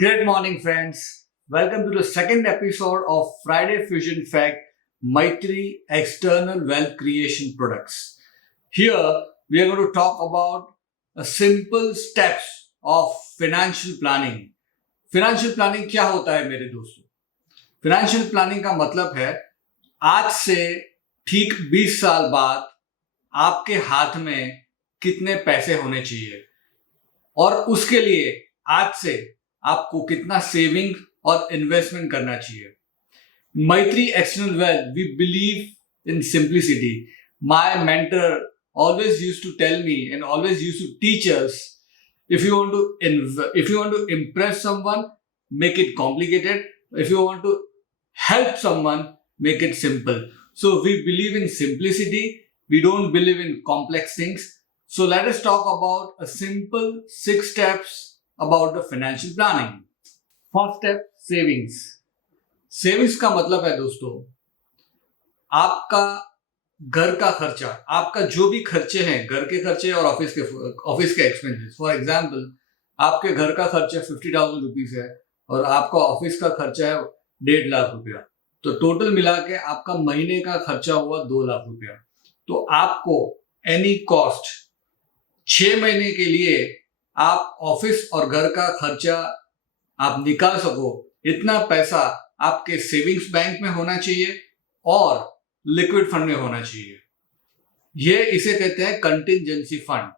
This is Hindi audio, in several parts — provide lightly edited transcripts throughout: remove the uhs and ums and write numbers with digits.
Great morning, friends. Welcome to the second episode of Friday Fusion Fact Maitri External Wealth Creation Products. Here, we are going to talk about a simple steps of financial planning. Financial planning क्या होता है मेरे दोस्तों? Financial planning का मतलब है आज से ठीक 20 साल बाद आपके हाथ में कितने पैसे होने चाहिए और उसके लिए आज से आपको कितना सेविंग और इन्वेस्टमेंट करना चाहिए. Maitri External Wealth, we believe in simplicity. My mentor always used to tell me and always used to teach us, if you want to impress someone, make it complicated. If you want to help someone, make it simple. So we believe in simplicity. We don't believe in complex things. So let us talk about a simple 6 steps about the financial planning. First step, savings. Savings का मतलब है दोस्तों, आपका घर का खर्चा, आपका जो भी खर्चे हैं, घर के खर्चे और ऑफिस के एक्सपेंसेस. फॉर एग्जांपल, आपके घर का खर्चा 50,000 रुपीज है और आपका ऑफिस का खर्चा है 1.5 लाख रुपया, तो टोटल मिला के आपका महीने का खर्चा हुआ 2 लाख रुपया. तो आपको एनी कॉस्ट 6 महीने के लिए आप ऑफिस और घर का खर्चा आप निकाल सको, इतना पैसा आपके सेविंग्स बैंक में होना चाहिए और लिक्विड फंड में होना चाहिए. ये इसे कहते हैं कंटिंजेंसी फंड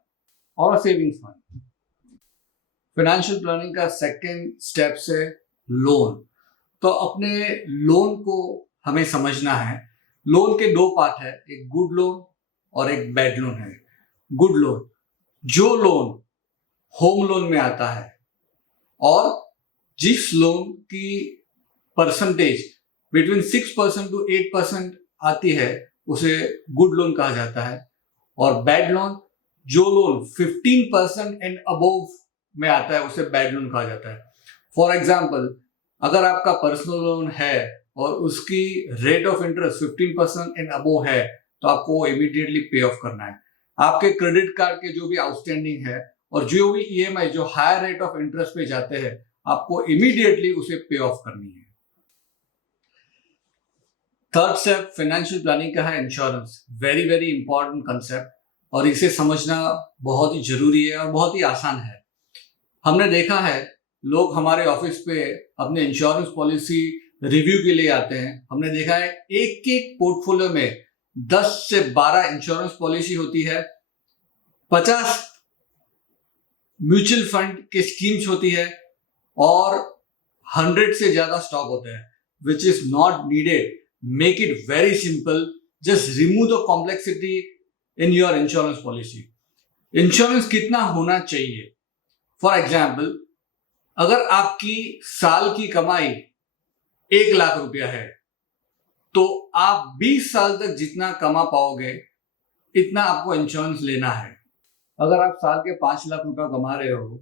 और सेविंग्स फंड. फाइनेंशियल प्लानिंग का सेकंड स्टेप है लोन. तो अपने लोन को हमें समझना है. लोन के 2 पार्ट है, एक गुड लोन और एक बैड लोन है. गुड लोन, जो लोन होम लोन में आता है और जिस लोन की परसेंटेज बिटवीन 6% to 8% आती है, उसे गुड लोन कहा जाता है. और बैड लोन, जो लोन 15% एंड अबोव में आता है, उसे बैड लोन कहा जाता है. फॉर एग्जाम्पल, अगर आपका पर्सनल लोन है और उसकी rate of interest 15% and above है, तो आपको इमीडिएटली पे ऑफ करना है. आपके क्रेडिट कार्ड के जो भी आउटस्टैंडिंग है और जो भी ईएमआई जो हायर रेट ऑफ इंटरेस्ट पे जाते हैं, आपको इमीडिएटली उसे पे ऑफ करनी है. थर्ड स्टेप फाइनेंशियल प्लानिंग का है insurance. Very very important concept और इसे समझना बहुत ही जरूरी है और बहुत ही आसान है. हमने देखा है लोग हमारे ऑफिस पे अपने इंश्योरेंस पॉलिसी रिव्यू के लिए आते हैं. हमने देखा है एक एक पोर्टफोलियो में 10 से 12 इंश्योरेंस पॉलिसी होती है, 50 म्यूचुअल फंड के स्कीम्स होती है और 100 से ज्यादा स्टॉक होते हैं, which is not needed. Make it very simple. Just remove the complexity in your insurance policy. Insurance कितना होना चाहिए? For example, अगर आपकी साल की कमाई 1 लाख रुपया है, तो आप 20 साल तक जितना कमा पाओगे, इतना आपको इंश्योरेंस लेना है. अगर आप साल के 5 लाख रुपया कमा रहे हो,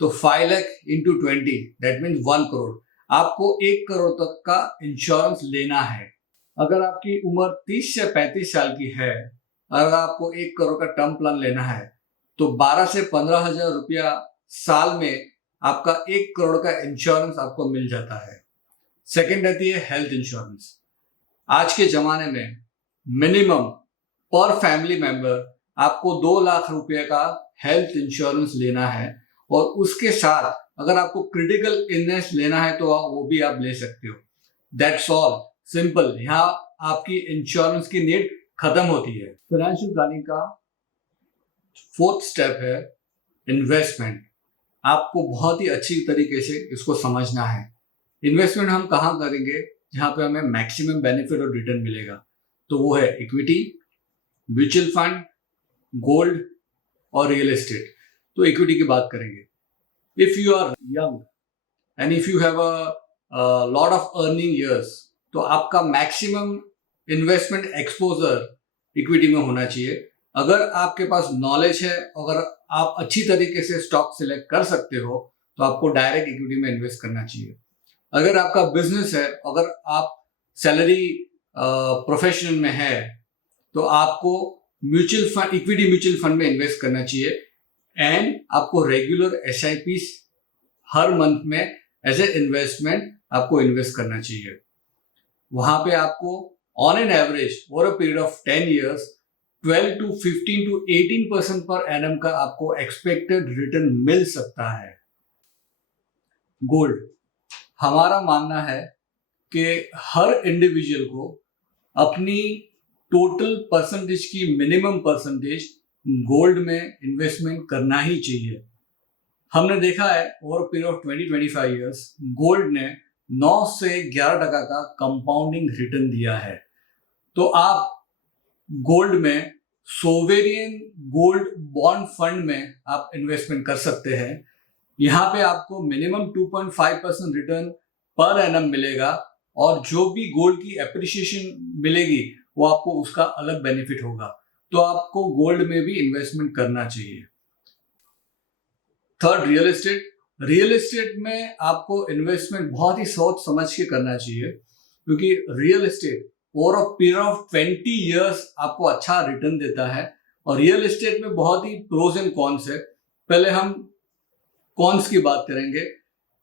तो 5 lakh into 20, that means 1 crore. आपको 1 करोड़ तक का इंश्योरेंस लेना है. अगर आपकी उम्र 30 से 35 साल की है, अगर आपको 1 करोड़ का टर्म प्लान लेना है, तो 12 से 15 हजार रुपया साल में आपका 1 करोड़ का इंश्योरेंस आपको मिल जाता है. सेकंड रहती है हेल्थ इंश्योरेंस. आज के जमाने में मिनिमम पर फैमिली मेंबर आपको 2 लाख रुपए का हेल्थ इंश्योरेंस लेना है और उसके साथ अगर आपको क्रिटिकल इलनेस लेना है तो वो भी आप ले सकते हो. That's all, simple. यहाँ आपकी इंश्योरेंस की नीड खत्म होती है. फाइनेंशियल प्लानिंग का 4th स्टेप है इन्वेस्टमेंट. आपको बहुत ही अच्छी तरीके से इसको समझना है. इन्वेस्टमेंट हम कहाँ करेंगे जहाँ पे हमें मैक्सिमम बेनिफिट और रिटर्न मिलेगा? तो वो है इक्विटी, म्यूचुअल फंड, गोल्ड और रियल एस्टेट. तो इक्विटी की बात करेंगे. If you are young and if you have a lot of earning years, तो आपका मैक्सिमम इन्वेस्टमेंट एक्सपोजर इक्विटी में होना चाहिए. अगर आपके पास नॉलेज है, अगर आप अच्छी तरीके से स्टॉक सिलेक्ट कर सकते हो, तो आपको डायरेक्ट इक्विटी में इन्वेस्ट करना चाहिए. अगर आपका बिजनेस है, अगर आप सैलरी प्रोफेशन में है, तो आपको mutual fund, equity mutual fund में इन्वेस्ट करना चाहिए. एंड आपको रेगुलर SIPs हर मंथ में एज ए इन्वेस्टमेंट आपको इन्वेस्ट करना चाहिए। वहां पे आपको on an average over a period of 10 years 12 to 15 to 18% per annum का आपको एक्सपेक्टेड रिटर्न मिल सकता है। गोल्ड, हमारा मानना है कि हर इंडिविजुअल को अपनी टोटल परसेंटेज की मिनिमम परसेंटेज गोल्ड में इन्वेस्टमेंट करना ही चाहिए। हमने देखा है over period of 20-25 years gold ने 9 से 11% का कंपाउंडिंग रिटर्न दिया है। तो आप गोल्ड में सोवेरियन गोल्ड बॉन्ड फंड में आप इन्वेस्टमेंट कर सकते हैं। यहाँ पे आपको मिनिमम 2.5% रिटर्न पर एनम मिलेगा और जो भी गोल्ड की एप्रिसिएशन मिलेगी वो आपको उसका अलग बेनिफिट होगा। तो आपको गोल्ड में भी इन्वेस्टमेंट करना चाहिए। Third, real estate. Real estate में आपको इन्वेस्टमेंट बहुत ही सोच समझ के करना चाहिए, क्योंकि real estate over a period of 20 years आपको अच्छा रिटर्न देता है। और रियल एस्टेट में बहुत ही प्रोज एंड कॉन्स है। पहले हम कॉन्स की बात करेंगे।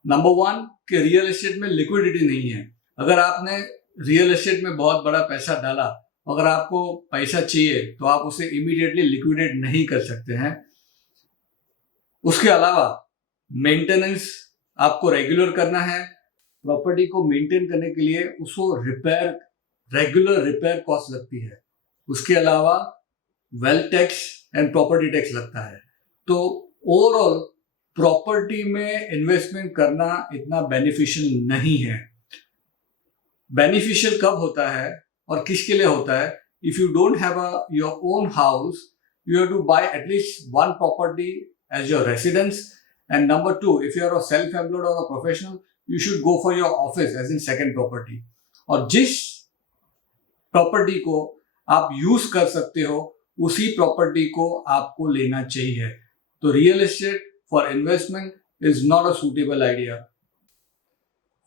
नंबर 1 कि रियल एस्टेट में लिक्विडिटी नहीं है। अगर आपने रियल एस्टेट में बहुत बड़ा पैसा डाला, अगर आपको पैसा चाहिए तो आप उसे इमीडिएटली लिक्विडेट नहीं कर सकते हैं। उसके अलावा मेंटेनेंस आपको रेगुलर करना है। प्रॉपर्टी को मेंटेन करने के लिए उसको रेगुलर रिपेयर कॉस्ट लगती है। उसके अलावा wealth tax and property tax लगता है। तो ओवरऑल प्रॉपर्टी में इन्वेस्टमेंट करना इतना बेनिफिशियल नहीं है। बेनिफिशियल कब होता है और किसके लिए होता है? If you don't have your own house, you have to buy at least one property as your residence, and number 2, if you are a self-employed or a professional, you should go for your office as in second property। और जिस प्रॉपर्टी को आप यूज कर सकते हो उसी प्रॉपर्टी को आपको लेना चाहिए। तो real estate for investment is not a suitable idea.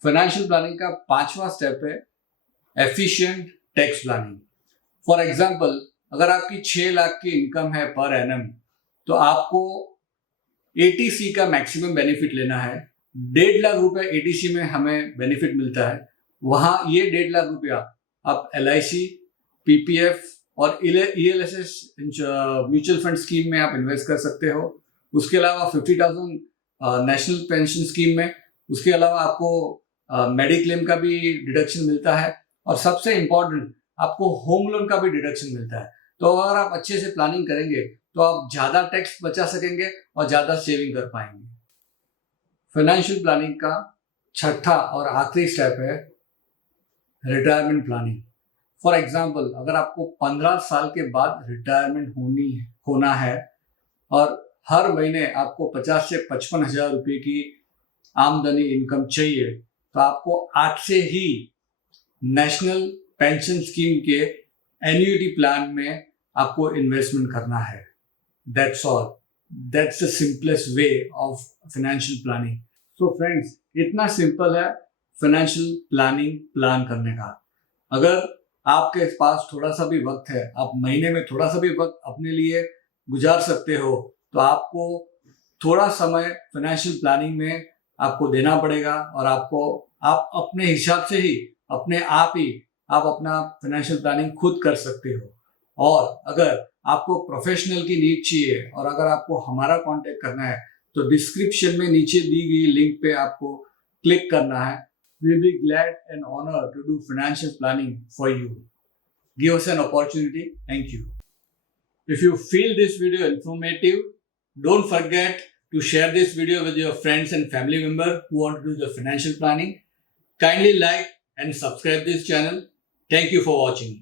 Financial planning का 5वां स्टेप है efficient tax planning. For example, अगर आपकी 6 लाख की इनकम है पर एनम, तो आपको एटीसी का मैक्सिमम बेनिफिट लेना है। 1.5 लाख रुपए एटीसी में हमें बेनिफिट मिलता है। वहां ये 1.5 लाख रुपया आप LIC, PPF और ELSS म्यूचुअल फंड स्कीम में आप इन्वेस्ट कर सकते हो। उसके अलावा 50,000 नेशनल पेंशन स्कीम में। उसके अलावा आपको मेडिक्लेम का भी डिडक्शन मिलता है और सबसे इम्पोर्टेंट आपको होम लोन का भी डिडक्शन मिलता है। तो अगर आप अच्छे से प्लानिंग करेंगे तो आप ज़्यादा टैक्स बचा सकेंगे और ज़्यादा सेविंग कर पाएंगे। फाइनेंशियल प्लानिंग का 6ठा और आखिरी स्टेप है रिटायरमेंट प्लानिंग। फॉर एग्जाम्पल, अगर आपको 15 साल के बाद रिटायरमेंट होना है और हर महीने आपको 50 से 55 हज़ार रुपये की आमदनी इनकम चाहिए, तो आपको आज से ही नेशनल पेंशन स्कीम के एन्युटी प्लान में आपको इन्वेस्टमेंट करना है। That's all. That's the simplest way of financial planning. So friends, इतना सिंपल है फाइनेंशियल प्लानिंग प्लान करने का। अगर आपके पास थोड़ा सा भी वक्त है, आप महीने में थोड़ा सा भी वक्त अपने लिए गुजार सकते हो, तो आपको थोड़ा समय फाइनेंशियल प्लानिंग में आपको देना पड़ेगा और आप अपने हिसाब से ही अपने आप ही आप अपना फाइनेंशियल प्लानिंग खुद कर सकते हो। और अगर आपको प्रोफेशनल की नीड चाहिए और अगर आपको हमारा कांटेक्ट करना है, तो डिस्क्रिप्शन में नीचे दी गई लिंक पे आपको क्लिक करना है। We'll be glad and honored to do financial planning for you. Give us an opportunity. Thank you. If you feel this video informative, don't forget to share this video with your friends and family members who want to do the financial planning. Kindly like and subscribe this channel. Thank you for watching.